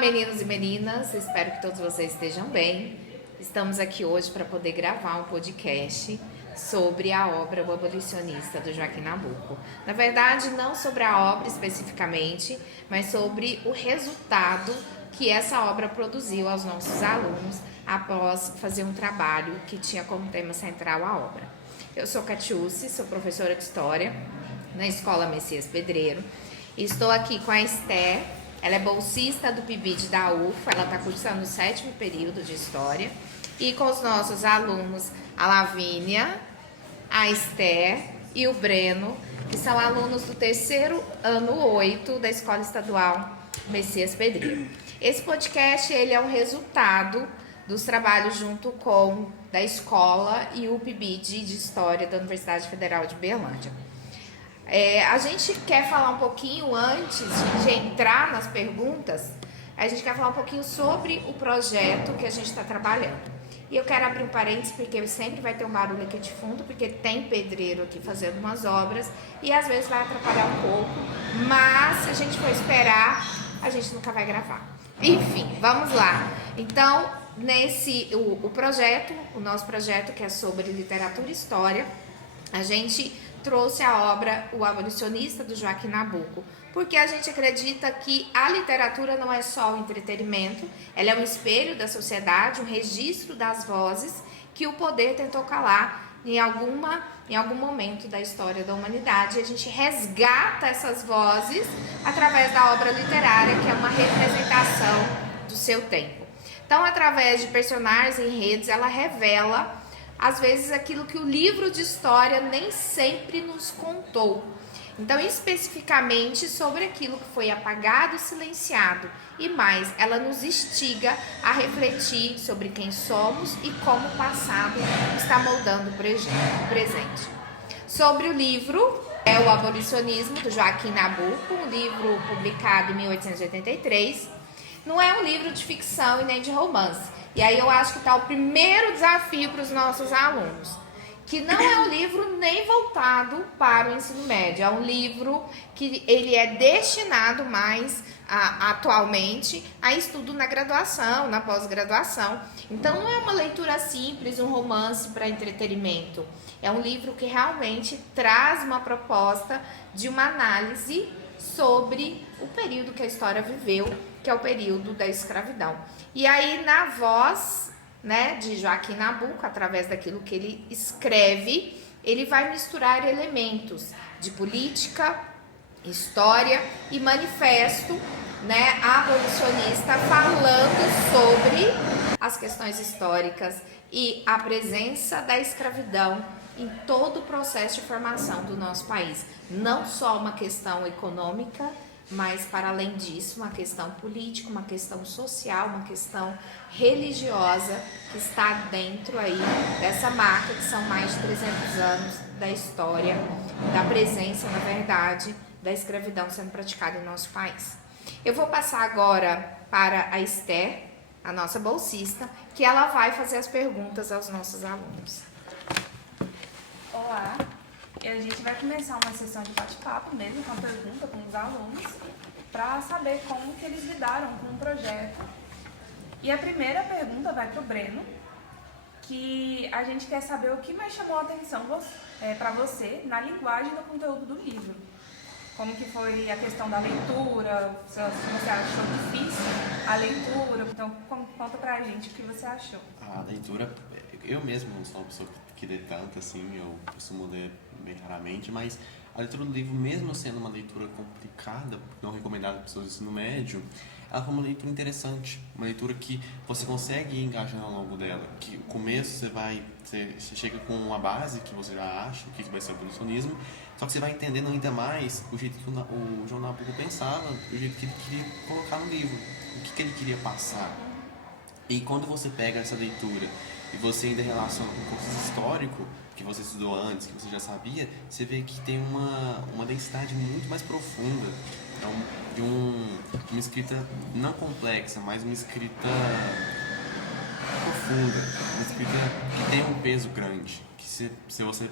meninos e meninas, espero que todos vocês estejam bem. Estamos aqui hoje para poder gravar um podcast sobre a obra O Abolicionista, do Joaquim Nabuco. Na verdade, não sobre a obra especificamente, mas sobre o resultado que essa obra produziu aos nossos alunos após fazer um trabalho que tinha como tema central a obra. Eu sou Catiúce, sou professora de História na Escola Messias Pedreiro. Estou aqui com a Esther. Ela é bolsista do PIBID da UFA, ela está cursando o 7º período de História. E com os nossos alunos, a Lavínia, a Esther e o Breno, que são alunos do 3º ano 8 da Escola Estadual Messias Pedreiro. Esse podcast ele é um resultado dos trabalhos junto com da escola e o PIBID de História da Universidade Federal de Berlândia. A gente quer falar um pouquinho, antes de entrar nas perguntas, a gente quer falar um pouquinho sobre o projeto que a gente está trabalhando. E eu quero abrir um parênteses, porque sempre vai ter um barulho aqui de fundo, porque tem pedreiro aqui fazendo umas obras, e às vezes vai atrapalhar um pouco, mas se a gente for esperar, a gente nunca vai gravar. Enfim, vamos lá. Então, o nosso projeto, que é sobre literatura e história, a gente trouxe a obra O Abolicionista, do Joaquim Nabuco, porque a gente acredita que a literatura não é só o entretenimento, ela é um espelho da sociedade, um registro das vozes que o poder tentou calar em algum momento da história da humanidade. E a gente resgata essas vozes através da obra literária, que é uma representação do seu tempo. Então, através de personagens e enredos, ela revela às vezes aquilo que o livro de história nem sempre nos contou. Então, especificamente sobre aquilo que foi apagado e silenciado. E mais, ela nos instiga a refletir sobre quem somos e como o passado está moldando o presente. Sobre o livro, é O Abolicionismo, do Joaquim Nabuco, um livro publicado em 1883. Não é um livro de ficção e nem de romance. E aí eu acho que está o primeiro desafio para os nossos alunos, que não é um livro nem voltado para o ensino médio, é um livro que ele é destinado mais atualmente a estudo na graduação, na pós-graduação. Então não é uma leitura simples, um romance para entretenimento. É um livro que realmente traz uma proposta de uma análise sobre o período que a história viveu, que é o período da escravidão. E aí, na voz, de Joaquim Nabuco, através daquilo que ele escreve, ele vai misturar elementos de política, história e manifesto, abolicionista, falando sobre as questões históricas e a presença da escravidão em todo o processo de formação do nosso país. Não só uma questão econômica, mas, para além disso, uma questão política, uma questão social, uma questão religiosa que está dentro aí dessa marca, que são mais de 300 anos da história, da presença, na verdade, da escravidão sendo praticada em nosso país. Eu vou passar agora para a Esther, a nossa bolsista, que ela vai fazer as perguntas aos nossos alunos. Olá! E a gente vai começar uma sessão de bate-papo mesmo, com a pergunta com os alunos, para saber como que eles lidaram com o projeto. E a primeira pergunta vai para o Breno, que a gente quer saber o que mais chamou a atenção para você na linguagem do conteúdo do livro. Como que foi a questão da leitura, se você achou difícil a leitura. Então, conta para a gente o que você achou. A leitura, eu mesmo não sou uma pessoa que lê tanto assim, eu costumo ler bem raramente, mas a leitura do livro, mesmo sendo uma leitura complicada, não recomendada para pessoas do ensino médio, ela foi uma leitura interessante, uma leitura que você consegue ir engajando ao longo dela, que o começo você chega com uma base que você já acha, o que vai ser o abolicionismo, só que você vai entendendo ainda mais o jeito que o João Nabuco pensava, o jeito que ele queria colocar no livro, o que ele queria passar. E quando você pega essa leitura e você ainda relaciona com o curso histórico que você estudou antes, que você já sabia, você vê que tem uma densidade muito mais profunda, de uma escrita não complexa, mas uma escrita profunda, uma escrita que tem um peso grande, que se você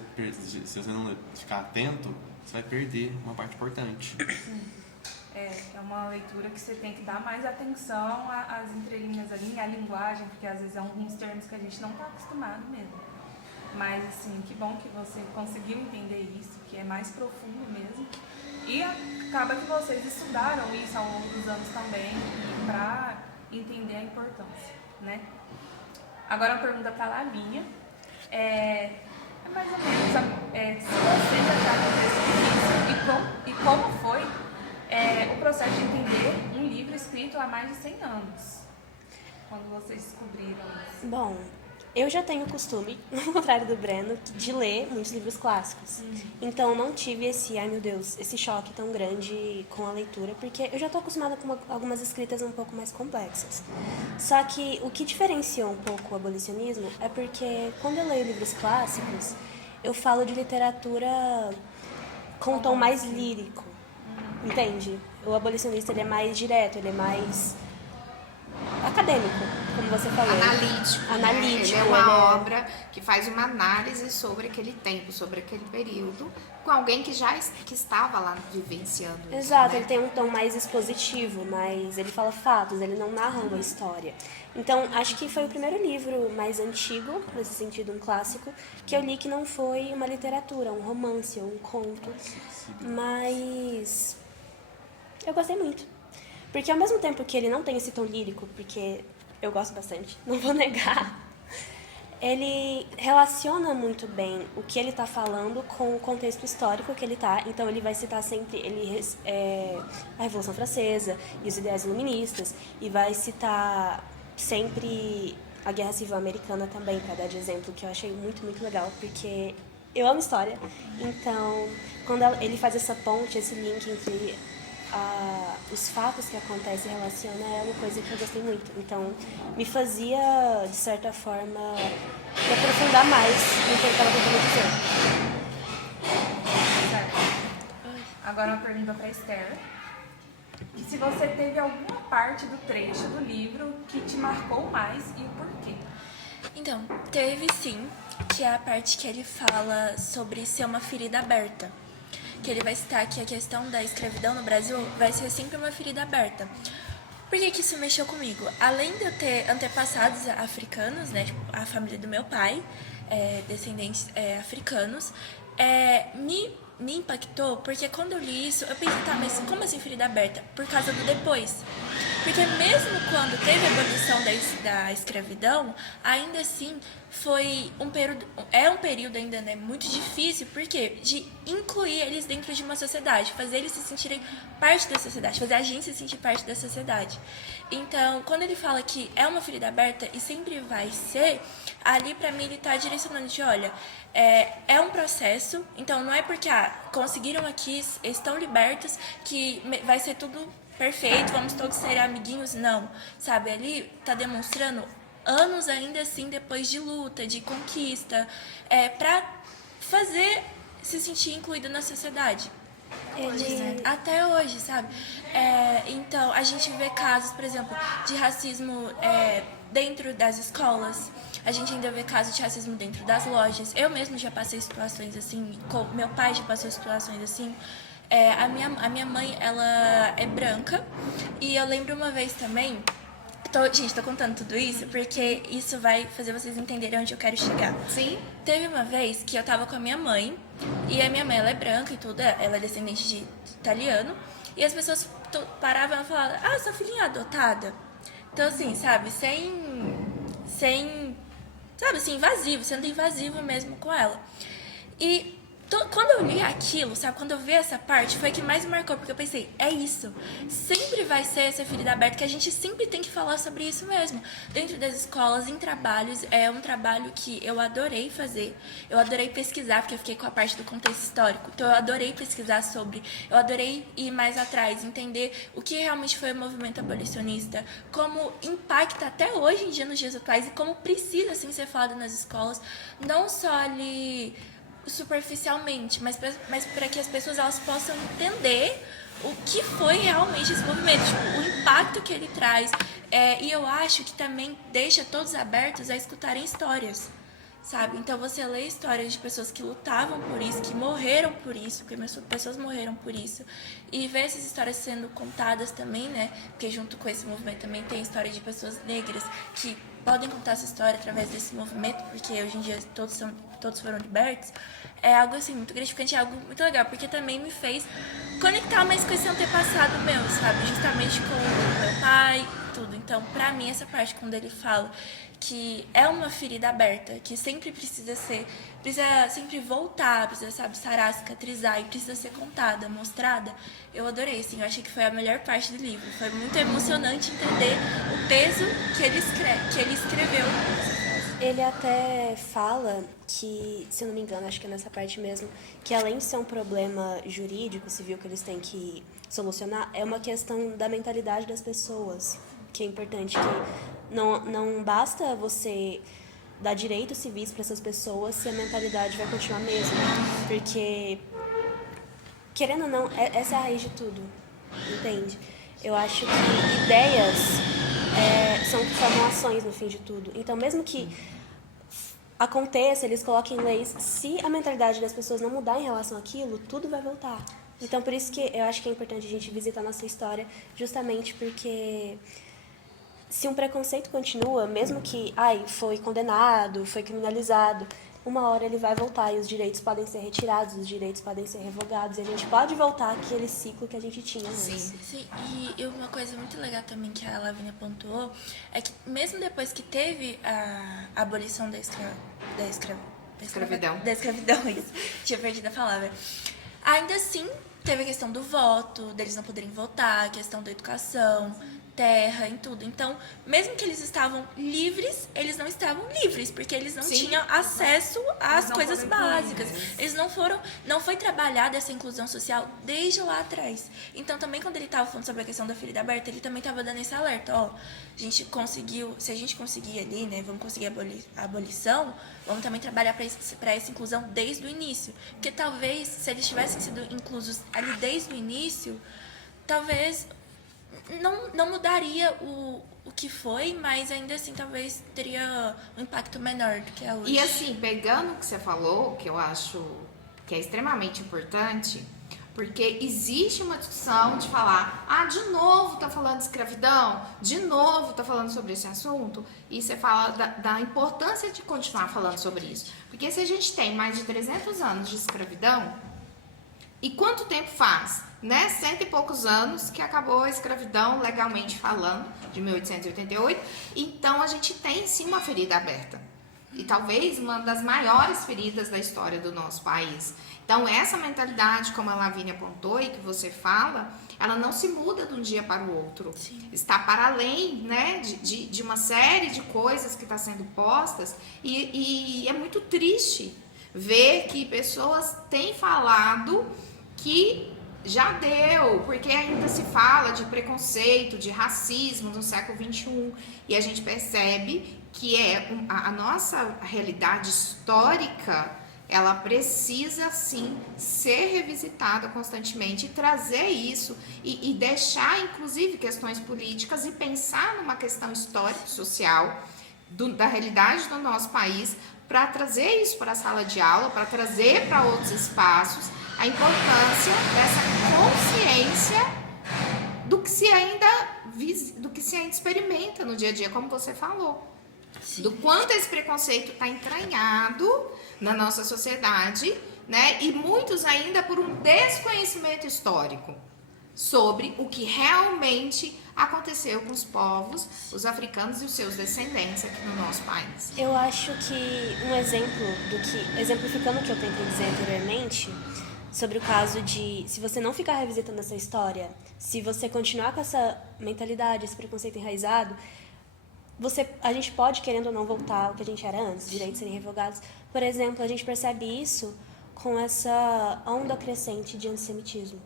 não ficar atento, você vai perder uma parte importante. É uma leitura que você tem que dar mais atenção às entrelinhas ali, à linguagem, porque às vezes é alguns termos que a gente não está acostumado mesmo. Mas, assim, que bom que você conseguiu entender isso, que é mais profundo mesmo. E acaba que vocês estudaram isso ao longo dos anos também, para entender a importância, né? Agora uma pergunta para a Lavinha. É mais ou menos, se você já está no texto e como foi o processo de entender um livro escrito há mais de 100 anos, quando vocês descobriram isso? Bom, eu já tenho o costume, ao contrário do Breno, de ler muitos livros clássicos. Então, não tive esse choque tão grande com a leitura, porque eu já estou acostumada com algumas escritas um pouco mais complexas. Só que o que diferenciou um pouco o abolicionismo é porque, quando eu leio livros clássicos, eu falo de literatura com um tom mais lírico, entende? O abolicionista, ele é mais direto, ele é mais acadêmico, como você falou. Analítico. Analítico. Ele é uma obra que faz uma análise sobre aquele tempo, sobre aquele período, com alguém que que estava lá vivenciando isso. Exato, né? ele tem um tom mais expositivo, mas ele fala fatos, ele não narra uma história. Então, acho que foi o primeiro livro mais antigo, nesse sentido, um clássico, que eu li que não foi uma literatura, um romance ou um conto. Mas eu gostei muito. Porque ao mesmo tempo que ele não tem esse tom lírico, porque eu gosto bastante, não vou negar, ele relaciona muito bem o que ele está falando com o contexto histórico que ele está. Então ele vai citar sempre a Revolução Francesa e os ideais iluministas, e vai citar sempre a Guerra Civil Americana também, para dar de exemplo, que eu achei muito, muito legal, porque eu amo história. Então, quando ele faz essa ponte, esse link entre os fatos que acontecem em relação é uma coisa que eu gostei muito. Então, me fazia, de certa forma, me aprofundar mais no que ele estava tentando dizer. Certo. Agora uma pergunta para Esther. E se você teve alguma parte do trecho do livro que te marcou mais e o porquê? Então, teve sim, que é a parte que ele fala sobre ser uma ferida aberta. Que ele vai citar que a questão da escravidão no Brasil vai ser sempre uma ferida aberta. Por que isso mexeu comigo? Além de eu ter antepassados africanos, né, tipo, a família do meu pai, descendentes africanos, me impactou, porque quando eu li isso, eu pensei, tá, mas como assim ferida aberta? Por causa do depois. Porque mesmo quando teve a abolição da escravidão, ainda assim foi um período ainda, né, muito difícil, porque de incluir eles dentro de uma sociedade, fazer eles se sentirem parte da sociedade, fazer a gente se sentir parte da sociedade. Então, quando ele fala que é uma ferida aberta e sempre vai ser, ali pra mim ele tá direcionando de, olha, é um processo, então não é porque conseguiram aqui, estão libertos, que vai ser tudo perfeito, vamos todos ser amiguinhos, não, sabe, ali tá demonstrando anos ainda assim depois de luta, de conquista, pra fazer se sentir incluído na sociedade. Até hoje, sabe? Então, a gente vê casos, por exemplo, de racismo dentro das escolas. A gente ainda vê casos de racismo dentro das lojas. Eu mesmo já passei situações assim, meu pai já passou situações assim. A minha mãe, ela é branca. E eu lembro uma vez também... Gente, tô contando tudo isso porque isso vai fazer vocês entenderem onde eu quero chegar. Sim. Teve uma vez que eu tava com a minha mãe, e a minha mãe, ela é branca e tudo, ela é descendente de italiano, e as pessoas paravam e falavam, sua filhinha é adotada? Então, assim, sabe, sabe, assim, invasivo, sendo invasivo mesmo com ela. E quando eu li aquilo, sabe, quando eu vi essa parte, foi a que mais me marcou, porque eu pensei, é isso, sempre vai ser essa ferida aberta, que a gente sempre tem que falar sobre isso mesmo, dentro das escolas, em trabalhos. É um trabalho que eu adorei fazer, eu adorei pesquisar, porque eu fiquei com a parte do contexto histórico, então eu adorei pesquisar sobre, eu adorei ir mais atrás, entender o que realmente foi o movimento abolicionista, como impacta até hoje em dia nos dias atuais, e como precisa, assim, ser falado nas escolas, não só ali superficialmente, mas para que as pessoas elas possam entender o que foi realmente esse movimento, tipo, o impacto que ele traz. E eu acho que também deixa todos abertos a escutarem histórias, sabe? Então você lê histórias de pessoas que lutavam por isso, que morreram por isso, porque pessoas morreram por isso, e ver essas histórias sendo contadas também, né? Porque junto com esse movimento também tem história de pessoas negras que podem contar essa história através desse movimento, porque hoje em dia todos foram libertos. É algo assim muito gratificante, é algo muito legal, porque também me fez conectar mais com esse antepassado meu, sabe? Justamente com o meu pai e tudo. Então, pra mim, essa parte quando ele fala que é uma ferida aberta, que sempre precisa sempre voltar, precisa, sabe, sarar, cicatrizar e precisa ser contada, mostrada, eu adorei, assim, eu achei que foi a melhor parte do livro. Foi muito emocionante entender o peso que ele escreveu. Ele até fala que, se eu não me engano, acho que é nessa parte mesmo, que além de ser um problema jurídico, civil, que eles têm que solucionar, é uma questão da mentalidade das pessoas, que é importante, que não basta você dar direitos civis para essas pessoas se a mentalidade vai continuar a mesma, porque, querendo ou não, essa é a raiz de tudo, entende? Eu acho que ideias são formulações no fim de tudo. Então, mesmo que aconteça, eles coloquem leis, se a mentalidade das pessoas não mudar em relação àquilo, tudo vai voltar. Então, por isso que eu acho que é importante a gente visitar a nossa história, justamente porque se um preconceito continua, mesmo que foi condenado, foi criminalizado, uma hora ele vai voltar e os direitos podem ser retirados, os direitos podem ser revogados, e a gente pode voltar àquele ciclo que a gente tinha antes. Sim, e uma coisa muito legal também que a Lavínia pontuou é que mesmo depois que teve a abolição da escravidão, isso, tinha perdido a palavra, ainda assim teve a questão do voto, deles não poderem votar, a questão da educação, terra, em tudo. Então, mesmo que eles estavam livres, eles não estavam livres, porque eles não tinham acesso às coisas básicas. Eles não foi trabalhada essa inclusão social desde lá atrás. Então, também quando ele estava falando sobre a questão da ferida aberta, ele também estava dando esse alerta, a gente conseguiu, se a gente conseguir ali, né, vamos conseguir a abolição, vamos também trabalhar para essa inclusão desde o início. Porque talvez, se eles tivessem sido inclusos ali desde o início, talvez não mudaria o que foi, mas ainda assim talvez teria um impacto menor do que é hoje. E assim, pegando o que você falou, que eu acho que é extremamente importante, porque existe uma discussão de falar, de novo tá falando de escravidão, de novo tá falando sobre esse assunto, e você fala da importância de continuar falando sobre isso. Porque se a gente tem mais de 300 anos de escravidão, e quanto tempo faz? 100 e poucos anos que acabou a escravidão, legalmente falando, de 1888. Então, a gente tem, sim, uma ferida aberta. E talvez uma das maiores feridas da história do nosso país. Então, essa mentalidade, como a Lavínia apontou e que você fala, ela não se muda de um dia para o outro. Sim. Está para além, né, de uma série de coisas que estão sendo postas. E é muito triste ver que pessoas têm falado que já deu, porque ainda se fala de preconceito, de racismo no século XXI, e a gente percebe que a nossa realidade histórica, ela precisa sim ser revisitada constantemente e trazer isso e deixar inclusive questões políticas e pensar numa questão histórica e social da realidade do nosso país, para trazer isso para a sala de aula, para trazer para outros espaços a importância dessa consciência do que se ainda experimenta no dia a dia, como você falou. Sim. Do quanto esse preconceito está entranhado na nossa sociedade, né? E muitos ainda por um desconhecimento histórico sobre o que realmente aconteceu com os povos, os africanos e os seus descendentes aqui no nosso país. Eu acho que um exemplo exemplificando o que eu tentei dizer anteriormente, sobre o caso de, se você não ficar revisitando essa história, se você continuar com essa mentalidade, esse preconceito enraizado, a gente pode, querendo ou não, voltar ao que a gente era antes, direitos serem revogados. Por exemplo, a gente percebe isso com essa onda crescente de antissemitismo.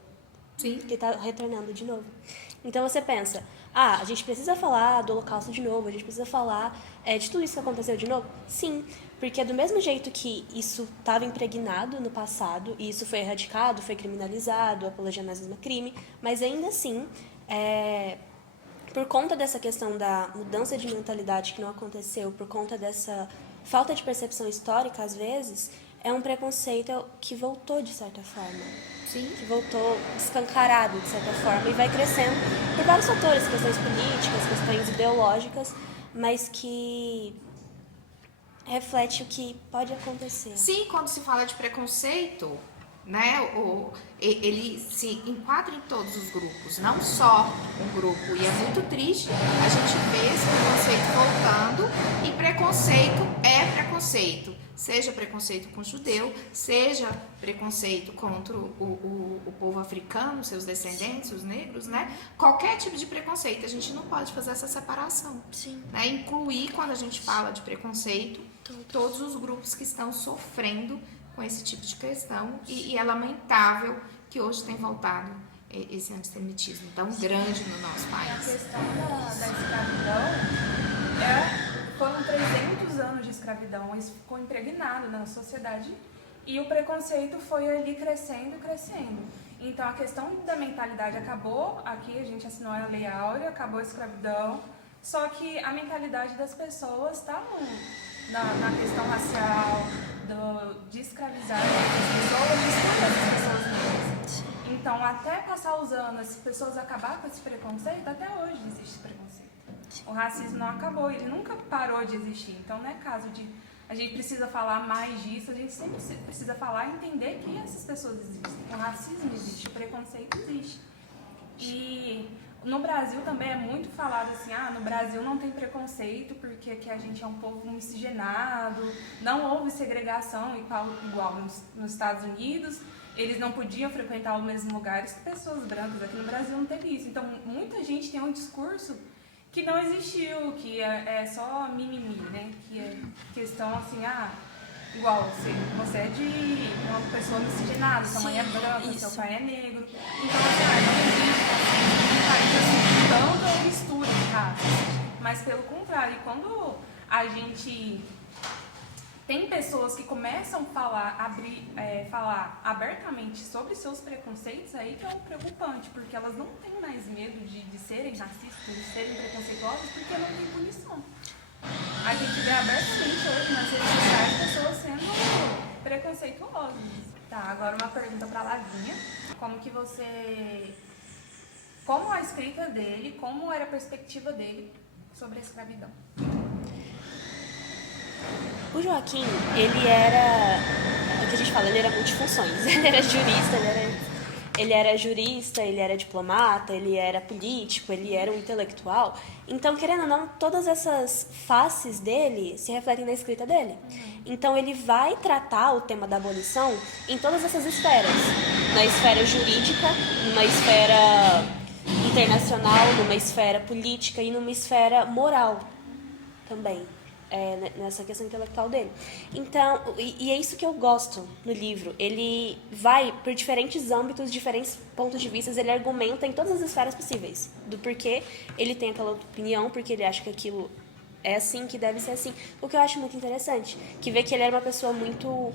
Sim. Que está retornando de novo. Então você pensa, a gente precisa falar do Holocausto de novo, a gente precisa falar de tudo isso que aconteceu de novo? Sim, porque do mesmo jeito que isso estava impregnado no passado, e isso foi erradicado, foi criminalizado, a apologia ao nazismo é crime, mas ainda assim, por conta dessa questão da mudança de mentalidade que não aconteceu, por conta dessa falta de percepção histórica, às vezes, é um preconceito que voltou de certa forma. Sim. Que voltou escancarado, de certa forma, e vai crescendo por vários fatores, questões políticas, questões ideológicas, mas que reflete o que pode acontecer. Sim, quando se fala de preconceito, né, ele se enquadra em todos os grupos, não só um grupo. E é muito triste a gente ver esse preconceito voltando, e preconceito é preconceito. Seja preconceito com o judeu, seja preconceito contra o povo africano, seus descendentes, os negros, né? Qualquer tipo de preconceito, a gente não pode fazer essa separação. Sim. Né? Incluir, quando a gente fala de preconceito, todos os grupos que estão sofrendo com esse tipo de questão, e é lamentável que hoje tem voltado esse antissemitismo tão grande no nosso A país. questão da escravidão foram 300 anos de escravidão, isso ficou impregnado na sociedade, e o preconceito foi ali crescendo e crescendo. Então a questão da mentalidade acabou, aqui a gente assinou a Lei Áurea, acabou a escravidão, só que a mentalidade das pessoas está na questão racial, de escravizar as pessoas, de excluir as pessoas negras. Então, até passar os anos, as pessoas acabar com esse preconceito, até hoje existe preconceito. O racismo não acabou, ele nunca parou de existir. Então, não é caso de a gente precisa falar mais disso, a gente sempre precisa falar e entender que essas pessoas existem. O racismo existe, o preconceito existe. E no Brasil também é muito falado assim, no Brasil não tem preconceito porque aqui a gente é um povo miscigenado, não houve segregação igual nos Estados Unidos, eles não podiam frequentar os mesmos lugares que pessoas brancas. Aqui no Brasil não teve isso. Então, muita gente tem um discurso que não existiu, que é só mimimi, né? Que é questão assim, igual você é de uma pessoa miscigenada, sua mãe é branca, isso. seu pai é negro. Então, assim, não existe um país assim, tanta mistura de raças. Mas, pelo contrário, quando a gente tem pessoas que começam a falar abertamente sobre seus preconceitos, aí que é um preocupante, porque elas não têm mais medo de serem racistas, de serem preconceituosas, porque não tem punição. A gente vê abertamente hoje nas redes sociais pessoas sendo preconceituosas. Tá, agora uma pergunta para Lavinha. Como a escrita dele, como era a perspectiva dele sobre a escravidão? O Joaquim, ele era, o que a gente fala, ele era multifunções. Ele era jurista, ele era diplomata, ele era político, ele era um intelectual. Então, querendo ou não, todas essas faces dele se refletem na escrita dele. Então, ele vai tratar o tema da abolição em todas essas esferas. Na esfera jurídica, numa esfera internacional, numa esfera política e numa esfera moral também. Nessa questão intelectual dele. Então, e é isso que eu gosto no livro. Ele vai por diferentes âmbitos, diferentes pontos de vista, ele argumenta em todas as esferas possíveis do porquê ele tem aquela opinião, porque ele acha que aquilo é assim, que deve ser assim. O que eu acho muito interessante, que vê que ele era uma pessoa muito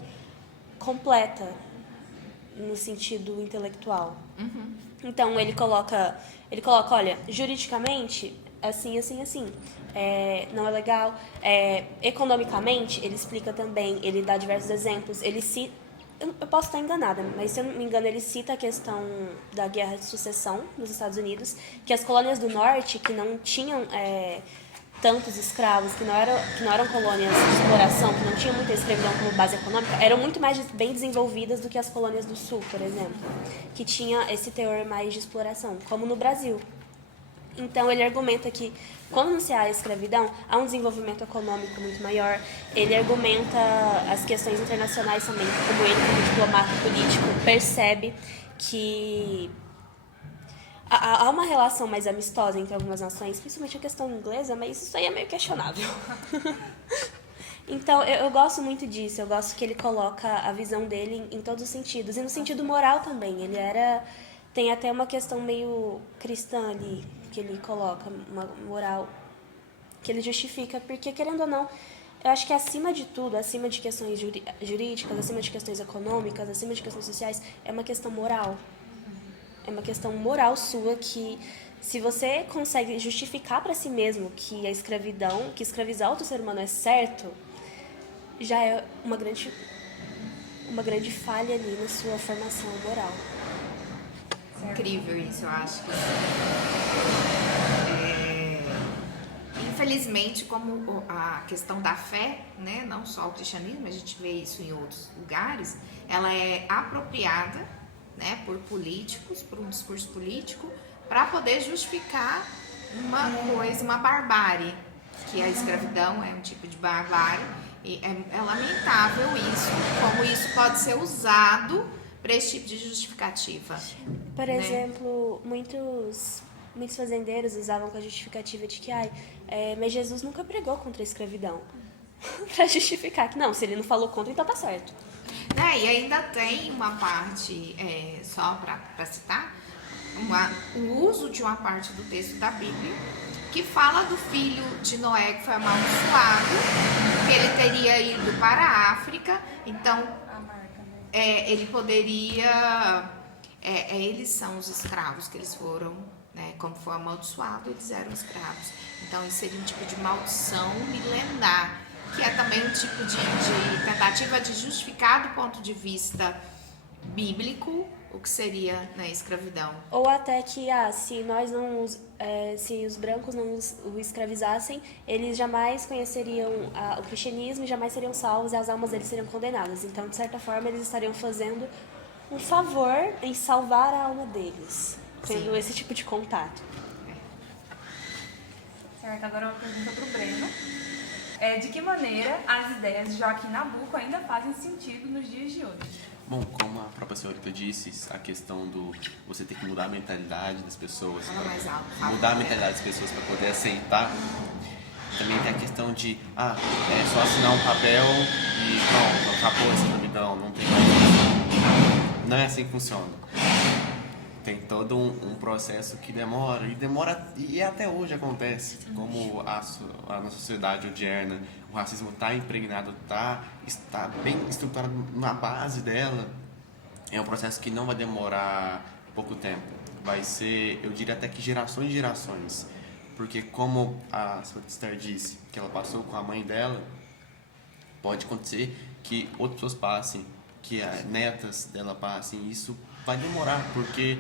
completa no sentido intelectual. Uhum. Então, ele coloca, olha, juridicamente, assim, assim, assim. Não é legal. Economicamente, ele explica também, ele dá diversos exemplos. Ele cita, eu posso estar enganada, mas se eu não me engano, ele cita a questão da Guerra de Sucessão nos Estados Unidos, que as colônias do norte, que não tinham tantos escravos, que não eram colônias de exploração, que não tinham muita escravidão como base econômica, eram muito mais bem desenvolvidas do que as colônias do sul, por exemplo, que tinha esse teor mais de exploração, como no Brasil. Então, ele argumenta que, quando não se há escravidão, há um desenvolvimento econômico muito maior. Ele argumenta as questões internacionais também, como ele, como diplomata político, percebe que há uma relação mais amistosa entre algumas nações, principalmente a questão inglesa, mas isso aí é meio questionável. Então, eu gosto muito disso. Eu gosto que ele coloca a visão dele em todos os sentidos. E no sentido moral também. Ele tem até uma questão meio cristã ali, que ele coloca, uma moral que ele justifica, porque, querendo ou não, eu acho que acima de tudo, acima de questões jurídicas, acima de questões econômicas, acima de questões sociais, é uma questão moral. É uma questão moral sua que, se você consegue justificar para si mesmo que a escravidão, que escravizar outro ser humano é certo, já é uma grande falha ali na sua formação moral. Incrível isso, eu acho que infelizmente, como a questão da fé, né, não só o cristianismo, a gente vê isso em outros lugares, ela é apropriada, né, por políticos, por um discurso político, para poder justificar uma coisa, uma barbárie, que a escravidão é um tipo de barbárie, e é lamentável isso, como isso pode ser usado para esse tipo de justificativa. Por né? exemplo, muitos fazendeiros usavam com a justificativa de que, mas Jesus nunca pregou contra a escravidão. Pra justificar que não, se ele não falou contra, então tá certo. Né? E ainda tem uma parte, só para citar, o uso de uma parte do texto da Bíblia que fala do filho de Noé que foi amaldiçoado, que ele teria ido para a África, então ele poderia... eles são os escravos que eles foram, né, como foi amaldiçoado, eles eram escravos. Então isso seria um tipo de maldição milenar, que é também um tipo de tentativa de justificar do ponto de vista bíblico o que seria, né, escravidão. Ou até que, se os brancos não o escravizassem, eles jamais conheceriam o cristianismo e jamais seriam salvos e as almas deles seriam condenadas. Então, de certa forma, eles estariam fazendo um favor em salvar a alma deles, tendo esse tipo de contato. Certo, agora uma pergunta para o Breno. De que maneira as ideias de Joaquim Nabuco ainda fazem sentido nos dias de hoje? Bom, como a própria senhorita disse, a questão do você ter que mudar a mentalidade das pessoas, mudar a mentalidade das pessoas para poder aceitar. Também tem a questão de, é só assinar um papel e pronto, acabou essa escravidão, não tem mais isso. Não é assim que funciona. Tem todo um processo que demora, e até hoje acontece. Como a nossa sociedade odierna, o racismo está impregnado, está bem estruturado na base dela. É um processo que não vai demorar pouco tempo. Vai ser, eu diria até que gerações e gerações. Porque como a senhora Esther disse, que ela passou com a mãe dela, pode acontecer que outras pessoas passem, que as netas dela passem, isso vai demorar, porque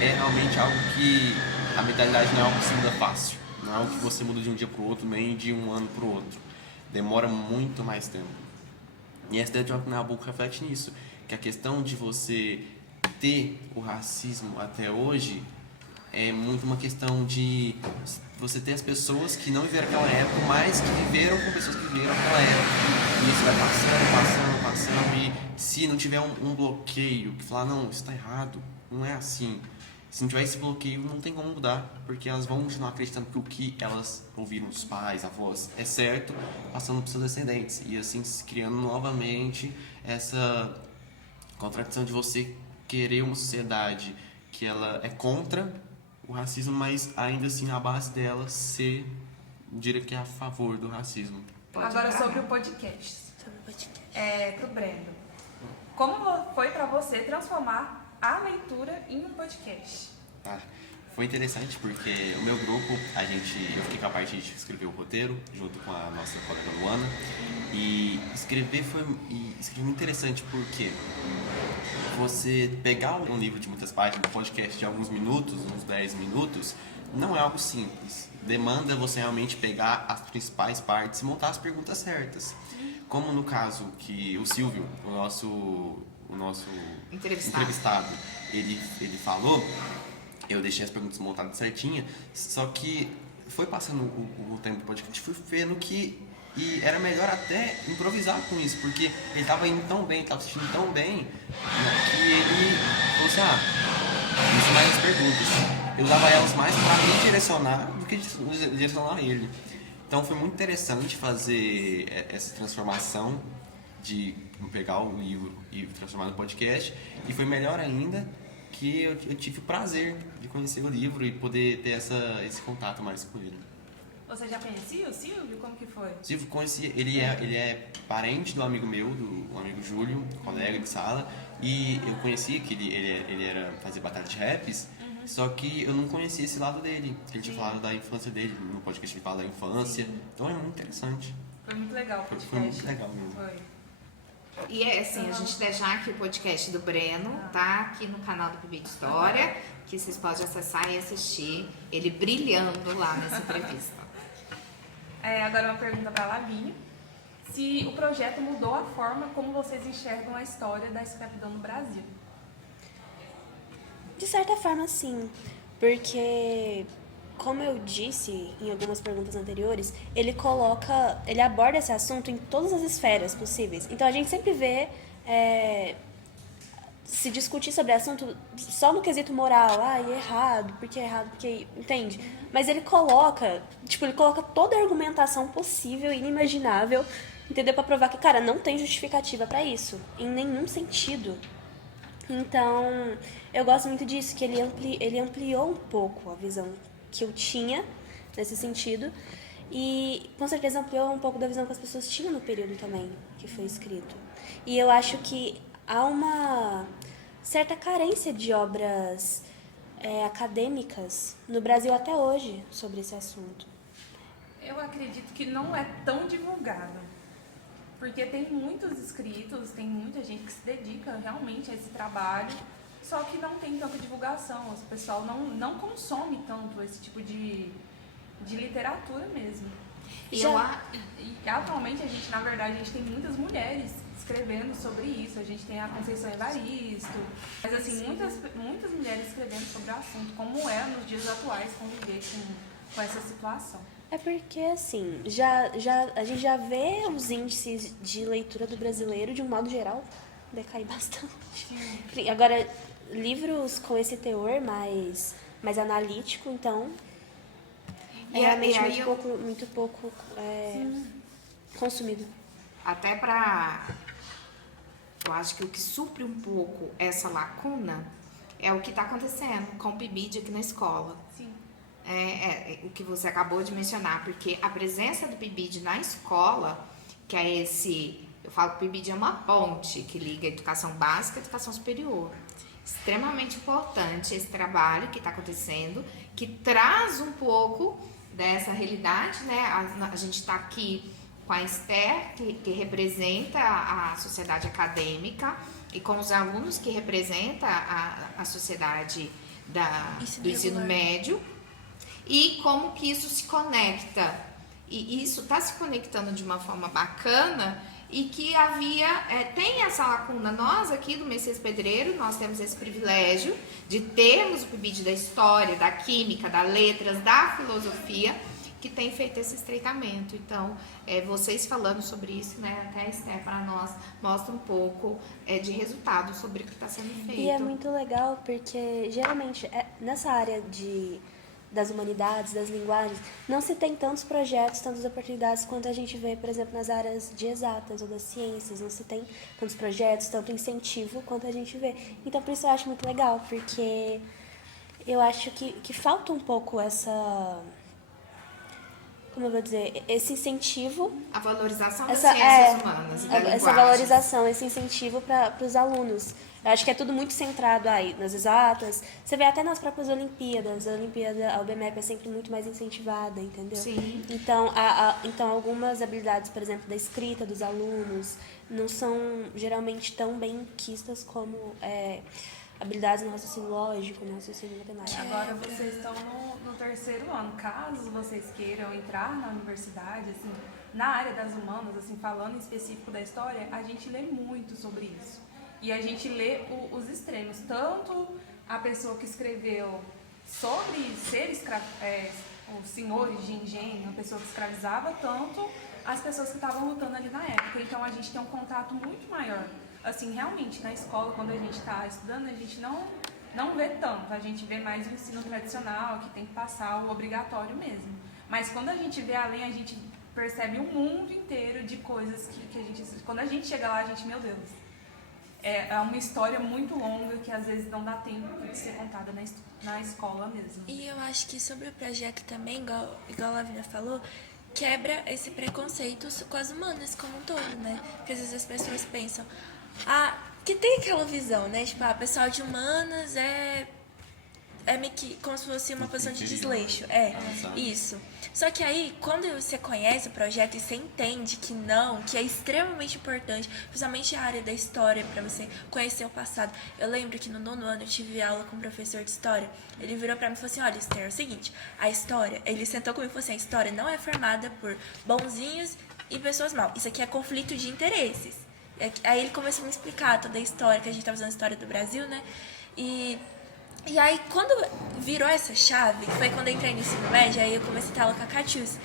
é realmente algo que a mentalidade não é algo que se muda fácil, não é algo que você muda de um dia para o outro, nem de um ano para o outro, demora muito mais tempo. E essa ideia de Joaquim Nabuco reflete nisso, que a questão de você ter o racismo até hoje é muito uma questão de você ter as pessoas que não viveram aquela época, mas que viveram com pessoas que viveram aquela época. E isso vai passando, e se não tiver um bloqueio que falar, não, isso está errado, não é assim. Se não tiver esse bloqueio, não tem como mudar, porque elas vão continuar acreditando que o que elas ouviram dos pais, avós, é certo, passando para os seus descendentes. E assim, criando novamente essa contradição de você querer uma sociedade que ela é contra o racismo, mas ainda assim a base dela ser, eu diria que é a favor do racismo. Agora sobre o podcast. Pro Breno. Como foi para você transformar a leitura em um podcast? Foi interessante porque o meu grupo, eu fiquei com a parte de escrever o roteiro junto com a nossa colega Luana, e escrever foi muito interessante porque você pegar um livro de muitas páginas, um podcast de alguns minutos, uns 10 minutos, não é algo simples. Demanda você realmente pegar as principais partes e montar as perguntas certas. Como no caso que o Silvio, o nosso entrevistado, ele falou, eu deixei as perguntas montadas certinha, só que foi passando o tempo do podcast, fui vendo que era melhor até improvisar com isso, porque ele estava indo tão bem, estava assistindo tão bem, né, que ele falou assim, isso mais as perguntas. Eu usava elas mais para me direcionar do que direcionar ele. Então foi muito interessante fazer essa transformação de pegar o livro e transformar no podcast, e foi melhor ainda que eu tive o prazer de conhecer o livro e poder ter esse contato mais com ele. Você já conhecia o Silvio? Como que foi? O Silvio conhecia, ele é parente do amigo meu, do amigo Júlio, colega de sala, e eu conheci que ele fazia batalha de raps, Só que eu não conhecia esse lado dele. Ele tinha falado da infância dele, no podcast ele fala da infância. Então é muito interessante. Foi muito legal o podcast. Foi muito legal mesmo. Foi. E é assim, a gente deixar aqui o podcast do Breno, tá aqui no canal do PIB de História, que vocês podem acessar e assistir ele brilhando lá nessa entrevista. Agora uma pergunta para a Lavínia. Se o projeto mudou a forma como vocês enxergam a história da escravidão no Brasil? De certa forma, sim. Porque, como eu disse em algumas perguntas anteriores, ele aborda esse assunto em todas as esferas possíveis. Então, a gente sempre vê se discutir sobre assunto só no quesito moral. Errado, porque... Entende? Mas ele coloca toda a argumentação possível e inimaginável, entendeu? Pra provar que, cara, não tem justificativa pra isso. Em nenhum sentido. Então, eu gosto muito disso, que ele ampliou um pouco a visão que eu tinha nesse sentido e, com certeza, ampliou um pouco da visão que as pessoas tinham no período também que foi escrito. E eu acho que há uma certa carência de obras acadêmicas no Brasil até hoje sobre esse assunto. Eu acredito que não é tão divulgado. Porque tem muitos escritos, tem muita gente que se dedica realmente a esse trabalho, só que não tem tanta divulgação. O pessoal não consome tanto esse tipo de literatura mesmo. E atualmente, na verdade, a gente tem muitas mulheres escrevendo sobre isso. A gente tem a Conceição Evaristo, mas assim, muitas mulheres escrevendo sobre o assunto, como é nos dias atuais conviver com essa situação. É porque, assim, a gente já vê os índices de leitura do brasileiro, de um modo geral, decair bastante. Sim. Agora, livros com esse teor mais analítico, então, realmente muito pouco consumido. Até eu acho que o que supre um pouco essa lacuna é o que está acontecendo com o PIBID aqui na escola. Sim. O que você acabou de mencionar, porque a presença do PIBID na escola, que é eu falo que o PIBID é uma ponte que liga a educação básica e a educação superior. Extremamente importante esse trabalho que está acontecendo, que traz um pouco dessa realidade, né? A gente está aqui com a Esther, que representa a sociedade acadêmica, e com os alunos que representa a sociedade do ensino médio, e como que isso se conecta. E isso está se conectando de uma forma bacana, e que tem essa lacuna. Nós aqui do Messias Pedreiro, nós temos esse privilégio de termos o PIBID da história, da química, das letras, da filosofia, que tem feito esse estreitamento. Então, vocês falando sobre isso, né, até a Esther para nós mostra um pouco de resultado sobre o que está sendo feito. E é muito legal porque, geralmente, nessa área das humanidades, das linguagens, não se tem tantos projetos, tantas oportunidades quanto a gente vê, por exemplo, nas áreas de exatas ou das ciências. Não se tem tantos projetos, tanto incentivo quanto a gente vê. Então, por isso eu acho muito legal, porque eu acho que falta um pouco como eu vou dizer, esse incentivo. A valorização das ciências humanas e da essa valorização, esse incentivo para os alunos. Eu acho que é tudo muito centrado aí nas exatas. Você vê até nas próprias Olimpíadas. A UBMEP é sempre muito mais incentivada, entendeu? Sim. Então, então, algumas habilidades, por exemplo, da escrita dos alunos, não são geralmente tão bem quistas como habilidades no raciocínio lógico, no raciocínio matemático. Agora vocês estão no terceiro ano. Caso vocês queiram entrar na universidade, assim, na área das humanas, assim, falando em específico da história, a gente lê muito sobre isso. E a gente lê os extremos. Tanto a pessoa que escreveu sobre ser os senhores de engenho, a pessoa que escravizava, tanto as pessoas que estavam lutando ali na época. Então a gente tem um contato muito maior. Assim, realmente, na escola, quando a gente está estudando, a gente não vê tanto. A gente vê mais o ensino tradicional, que tem que passar o obrigatório mesmo. Mas quando a gente vê além, a gente percebe um mundo inteiro de coisas que a gente... Quando a gente chega lá, a gente, meu Deus, é uma história muito longa que às vezes não dá tempo de ser contada na escola mesmo. E eu acho que sobre o projeto também, igual a Lavínia falou, quebra esse preconceito com as humanas como um todo, né? Porque às vezes as pessoas pensam... que tem aquela visão, né? Tipo, pessoal de humanas é meio que como se fosse uma posição de Inferior. desleixo. É, Exato. isso. Só que aí, quando você conhece o projeto e você entende que não, que é extremamente importante, principalmente a área da história, pra você conhecer o passado. Eu lembro que no 9º ano eu tive aula com um professor de história. Ele virou pra mim e falou assim: olha, Esther, é o seguinte, a história, ele sentou comigo e falou assim: a história não é formada por bonzinhos e pessoas mal. Isso aqui é conflito de interesses. Aí ele começou a me explicar toda a história, que a gente tá usando a história do Brasil, né? E aí, quando virou essa chave, foi quando eu entrei no ensino médio, aí eu comecei a ter aula com a Catius,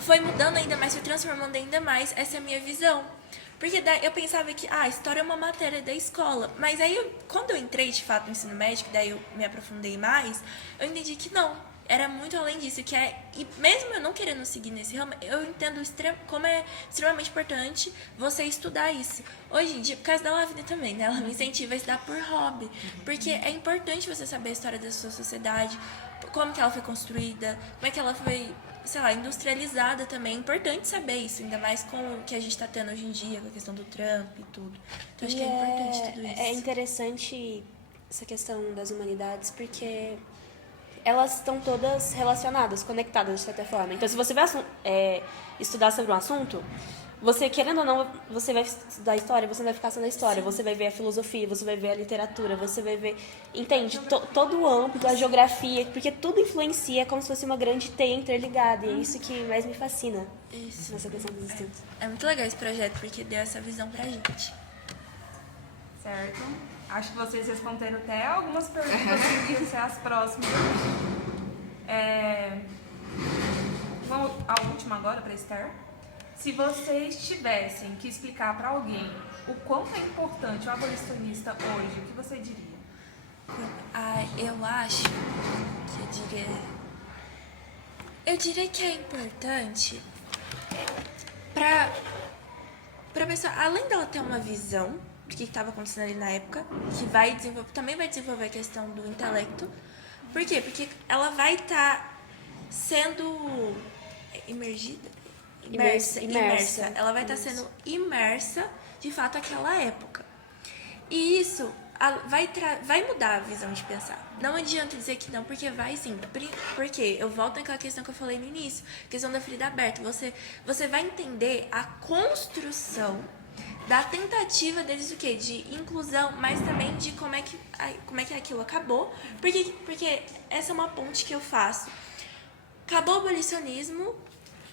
foi mudando ainda mais, foi transformando ainda mais essa minha visão. Porque daí eu pensava que a história é uma matéria da escola, mas aí quando eu entrei de fato no ensino médio, que daí eu me aprofundei mais, eu entendi que não, era muito além disso, e mesmo eu não querendo seguir nesse ramo, eu entendo como é extremamente importante você estudar isso. Hoje em dia, por causa da Lavina também, né? Ela me incentiva a estudar por hobby, porque é importante você saber a história da sua sociedade, como que ela foi construída, como é que ela foi, sei lá, industrializada também. É importante saber isso, ainda mais com o que a gente tá tendo hoje em dia, com a questão do Trump e tudo. Então acho que é importante tudo isso. É interessante essa questão das humanidades, porque elas estão todas relacionadas, conectadas de certa forma. Então, se você vai estudar sobre um assunto, você, querendo ou não, você vai estudar história, você vai ficar só na história, você vai ver a filosofia, você vai ver a literatura, você vai ver, entende? Todo o âmbito, a geografia, porque tudo influencia, como se fosse uma grande teia interligada, e é isso que mais me fascina Isso. nessa questão dos estudos. É muito legal esse projeto, porque deu essa visão pra gente. Certo? Acho que vocês responderam até algumas perguntas que iriam ser as próximas. Vamos à última agora para Esther. Se vocês tivessem que explicar para alguém o quanto é importante o abolicionista hoje, o que você diria? Eu acho que eu diria que é importante pra pessoa, além dela ter uma visão do que estava acontecendo ali na época, que também vai desenvolver a questão do intelecto. Por quê? Porque ela vai estar sendo imersa. Ela vai estar sendo imersa, de fato, àquela época. E isso vai mudar a visão de pensar. Não adianta dizer que não, porque vai sim. Porque eu volto naquela questão que eu falei no início, questão da ferida aberta. Você vai entender a construção da tentativa deles o quê? De inclusão, mas também de como é que aquilo acabou. Porque essa é uma ponte que eu faço. Acabou o abolicionismo,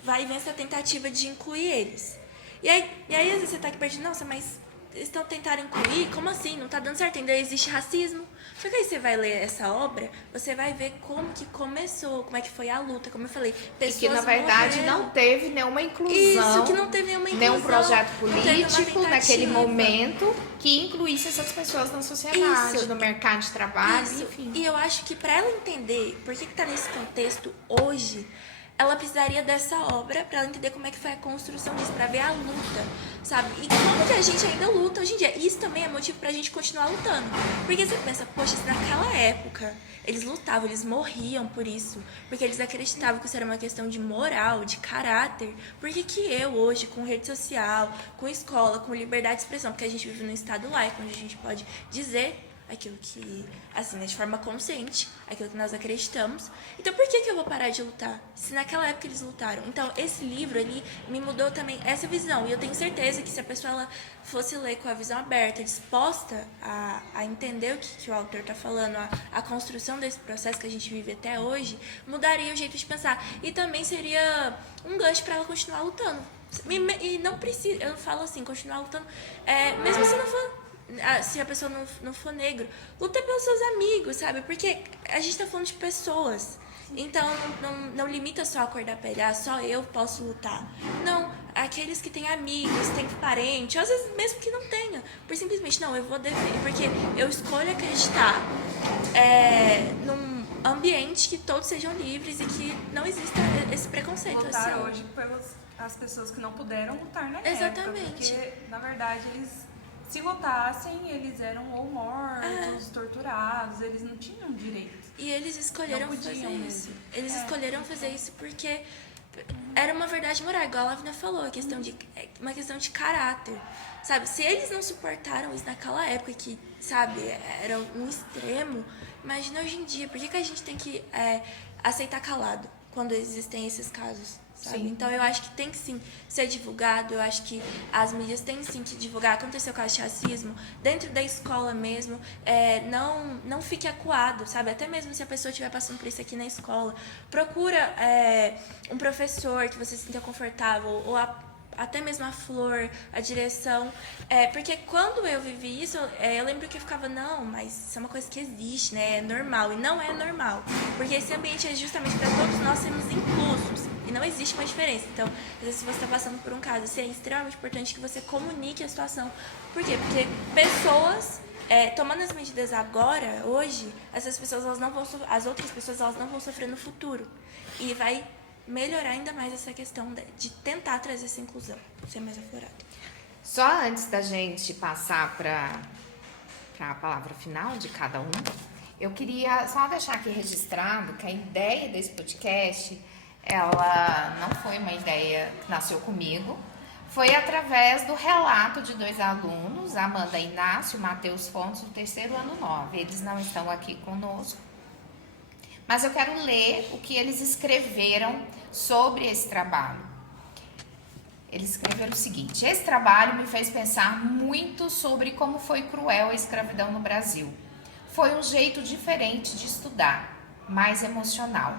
vai vir essa tentativa de incluir eles. E aí às vezes você tá aqui perto, nossa, mas eles estão tentando incluir? Como assim? Não tá dando certo, ainda existe racismo. Só que aí você vai ler essa obra, você vai ver como que começou, como é que foi a luta, como eu falei, pessoas E que, na verdade, morreram. não teve nenhuma inclusão. Isso, que não teve nenhuma inclusão. Nenhum projeto não teve uma político naquele tentativa. momento que incluísse essas pessoas na sociedade, Isso. no mercado de trabalho, Isso. enfim. E eu acho que para ela entender por que tá nesse contexto hoje, ela precisaria dessa obra para ela entender como é que foi a construção disso, para ver a luta, sabe? E como que a gente ainda luta hoje em dia. Isso também é motivo pra gente continuar lutando. Porque você pensa, poxa, se naquela época eles lutavam, eles morriam por isso, porque eles acreditavam que isso era uma questão de moral, de caráter. Por que eu hoje, com rede social, com escola, com liberdade de expressão, porque a gente vive num estado laico, onde a gente pode dizer aquilo que, assim, né, de forma consciente, aquilo que nós acreditamos. Então, por que eu vou parar de lutar? Se naquela época eles lutaram. Então, esse livro, ele me mudou também essa visão. E eu tenho certeza que se a pessoa ela fosse ler com a visão aberta, disposta a entender o que o autor está falando, a construção desse processo que a gente vive até hoje, mudaria o jeito de pensar. E também seria um gancho para ela continuar lutando. E não precisa, eu falo assim, continuar lutando, mesmo se não for... se a pessoa não for negro, luta pelos seus amigos, sabe? Porque a gente tá falando de pessoas. Então, não limita só a cor da pele, só eu posso lutar. Não, aqueles que têm amigos, têm parente, às vezes mesmo que não tenha, por simplesmente, não, eu vou defender, porque eu escolho acreditar num ambiente que todos sejam livres e que não exista esse preconceito. Lutar hoje pelas as pessoas que não puderam lutar na Exatamente. época, porque, na verdade, eles... Se lutassem, eles eram ou mortos, torturados, eles não tinham direito. E eles escolheram Não fazer podiam isso. mesmo. Eles escolheram fazer isso porque era uma verdade moral, igual a Lavina falou, uma questão de caráter. Sabe, se eles não suportaram isso naquela época, que, sabe, era um extremo, imagina hoje em dia, por que a gente tem que aceitar calado quando existem esses casos? Sabe? Sim. Então eu acho que tem que sim ser divulgado, eu acho que as mídias têm sim que divulgar. Aconteceu caso de racismo dentro da escola mesmo, não fique acuado, sabe? Até mesmo se a pessoa estiver passando por isso aqui na escola, procura um professor que você se sinta confortável, ou até mesmo a Flor, a direção, porque quando eu vivi isso, eu lembro que eu ficava, não, mas isso é uma coisa que existe, né, é normal, e não é normal, porque esse ambiente é justamente para todos nós sermos inclusos, e não existe uma diferença. Então, às vezes, se você está passando por um caso, assim, é extremamente importante que você comunique a situação. Por quê? Porque pessoas, tomando as medidas agora, hoje, essas pessoas, as outras pessoas, elas não vão sofrer no futuro, e vai melhorar ainda mais essa questão de tentar trazer essa inclusão, ser mais aflorada. Só antes da gente passar para a palavra final de cada um, eu queria só deixar aqui registrado que a ideia desse podcast, ela não foi uma ideia que nasceu comigo, foi através do relato de 2 alunos, Amanda Inácio e Matheus Fontes, do 3º ano 9. Eles não estão aqui conosco, mas eu quero ler o que eles escreveram sobre esse trabalho. Eles escreveram o seguinte: esse trabalho me fez pensar muito sobre como foi cruel a escravidão no Brasil. Foi um jeito diferente de estudar, mais emocional.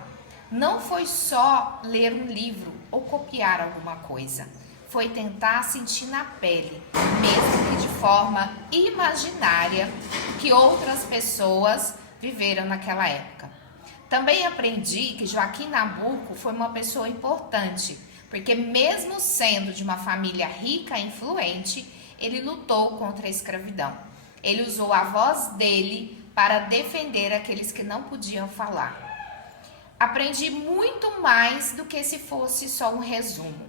Não foi só ler um livro ou copiar alguma coisa. Foi tentar sentir na pele, mesmo que de forma imaginária, que outras pessoas viveram naquela época. Também aprendi que Joaquim Nabuco foi uma pessoa importante, porque mesmo sendo de uma família rica e influente, ele lutou contra a escravidão. Ele usou a voz dele para defender aqueles que não podiam falar. Aprendi muito mais do que se fosse só um resumo.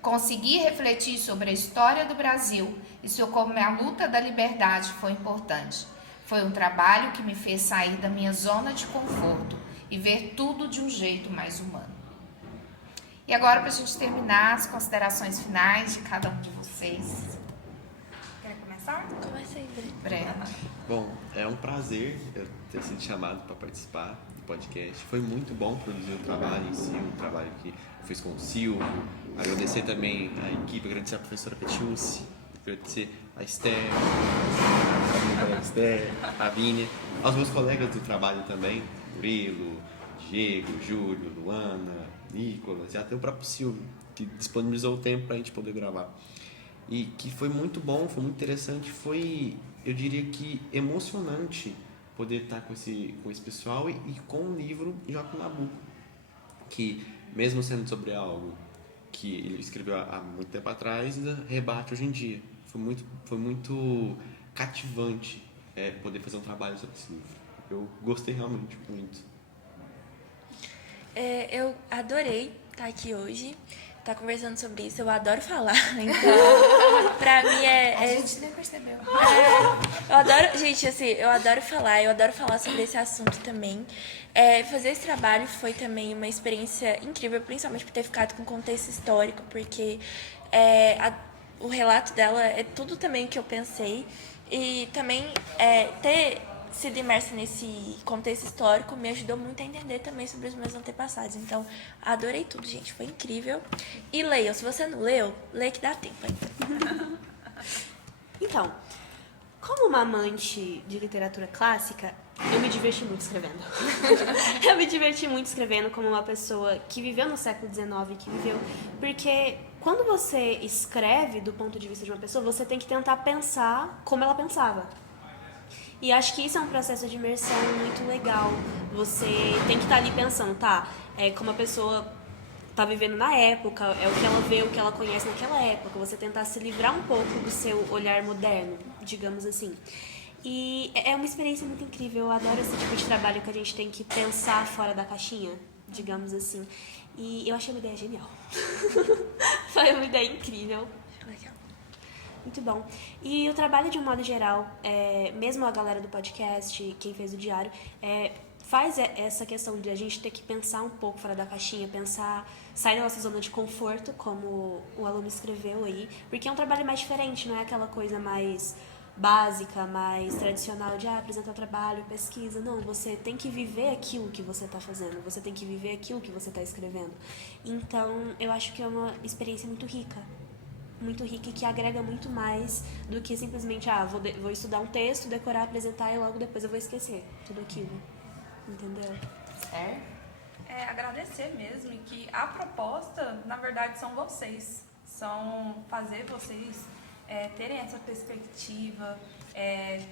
Consegui refletir sobre a história do Brasil e sobre como a luta da liberdade foi importante. Foi um trabalho que me fez sair da minha zona de conforto e ver tudo de um jeito mais humano. E agora, para a gente terminar, as considerações finais de cada um de vocês. Quer começar? Começa aí, Brena. Bom, é um prazer eu ter sido chamado para participar do podcast. Foi muito bom produzir o trabalho em si, um trabalho que eu fiz com o Silvio. Agradecer também a equipe, agradecer a professora Petiusi, agradecer a Esther, a Vínia, aos meus colegas do trabalho também, Murilo, Diego, Júlio, Luana, Nicolas e até o próprio Silvio, que disponibilizou o tempo para a gente poder gravar. E que foi muito bom, foi muito interessante, foi, eu diria que emocionante poder estar com esse pessoal e com o livro Joaquim Nabuco, que mesmo sendo sobre algo que ele escreveu há muito tempo atrás, ainda rebate hoje em dia. Foi muito cativante poder fazer um trabalho sobre esse livro. Eu gostei realmente muito. Eu adorei estar aqui hoje, estar conversando sobre isso. Eu adoro falar, então pra mim A gente nem percebeu. eu adoro, gente, assim, eu adoro falar sobre esse assunto também. Fazer esse trabalho foi também uma experiência incrível, principalmente por ter ficado com contexto histórico, porque o relato dela é tudo também que eu pensei. E também ter sido imersa nesse contexto histórico me ajudou muito a entender também sobre os meus antepassados. Então, adorei tudo, gente. Foi incrível. E leiam. Se você não leu, lê que dá tempo ainda. Então, como uma amante de literatura clássica, eu me diverti muito escrevendo. Eu me diverti muito escrevendo como uma pessoa que viveu no século XIX, porque quando você escreve do ponto de vista de uma pessoa, você tem que tentar pensar como ela pensava. E acho que isso é um processo de imersão muito legal. Você tem que estar ali pensando, como a pessoa está vivendo na época, é o que ela vê, o que ela conhece naquela época. Você tentar se livrar um pouco do seu olhar moderno, digamos assim. E é uma experiência muito incrível. Eu adoro esse tipo de trabalho que a gente tem que pensar fora da caixinha, digamos assim. E eu achei uma ideia genial. Foi uma ideia incrível. Legal. Muito bom. E o trabalho, de um modo geral, mesmo a galera do podcast, quem fez o diário, faz essa questão de a gente ter que pensar um pouco fora da caixinha, sair da nossa zona de conforto, como o aluno escreveu aí, porque é um trabalho mais diferente, não é aquela coisa mais básica, mais tradicional de apresentar trabalho, pesquisa. Não, você tem que viver aquilo que você está fazendo, você tem que viver aquilo que você está escrevendo. Então, eu acho que é uma experiência muito rica e que agrega muito mais do que simplesmente, vou estudar um texto, decorar, apresentar e logo depois eu vou esquecer tudo aquilo. Entendeu? Agradecer mesmo, e que a proposta, na verdade, são vocês. São fazer vocês terem essa perspectiva,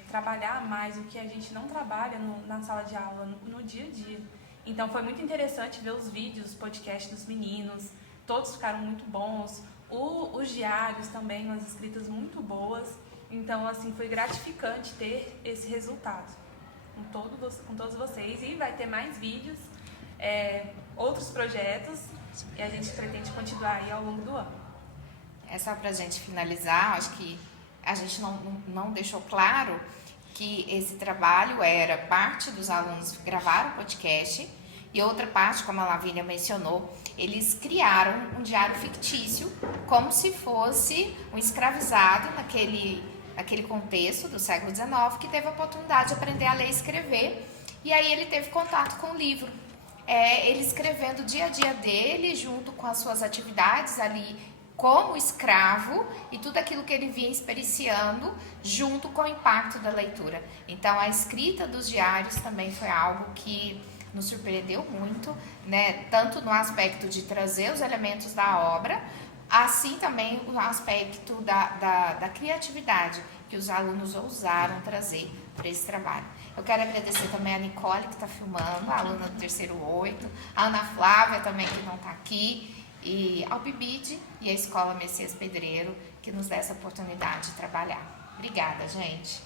trabalhar mais o que a gente não trabalha na sala de aula, no dia a dia. Então, foi muito interessante ver os vídeos, os podcasts dos meninos, todos ficaram muito bons. Os diários também, umas escritas muito boas. Então, assim, foi gratificante ter esse resultado com todos vocês. E vai ter mais vídeos, outros projetos, e a gente pretende continuar aí ao longo do ano. Só pra gente finalizar, acho que a gente não deixou claro que esse trabalho era parte dos alunos gravaram o podcast e outra parte, como a Lavínia mencionou, eles criaram um diário fictício como se fosse um escravizado naquele contexto do século XIX que teve a oportunidade de aprender a ler e escrever, e aí ele teve contato com o livro. Ele escrevendo o dia a dia dele junto com as suas atividades ali como escravo e tudo aquilo que ele vinha experienciando junto com o impacto da leitura. Então, a escrita dos diários também foi algo que nos surpreendeu muito, né? Tanto no aspecto de trazer os elementos da obra, assim também o aspecto da criatividade que os alunos ousaram trazer para esse trabalho. Eu quero agradecer também a Nicole, que está filmando, a aluna do terceiro 8, a Ana Flávia também, que não está aqui, e ao Bibide e a Escola Messias Pedreiro, que nos dá essa oportunidade de trabalhar. Obrigada, gente.